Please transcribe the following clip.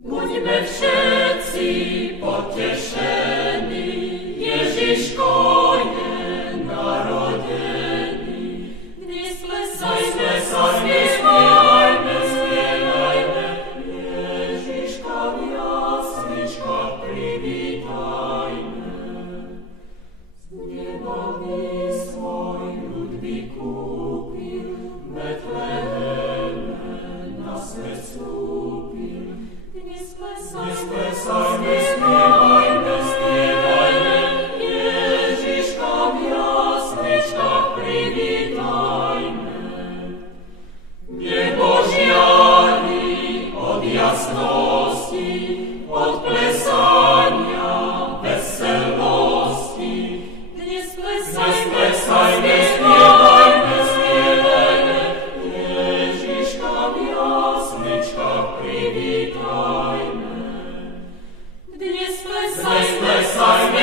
Buďme všetci potešení, Ježiško je narodený. Dnes plesajme, spievajme, Ježiška v jasličkách privítajme. Z neba svoj ľud vykúpil, Betleheme na svet vstúpil. Dnes plesajme, spievajme, Ježiška v jasličkách privítajme. Nebo žiari od jasnosti, od plesania, veselosti. Dnes plesajme, spievajme, Ježiška v jasličkách privítajme. Dnes plesajme,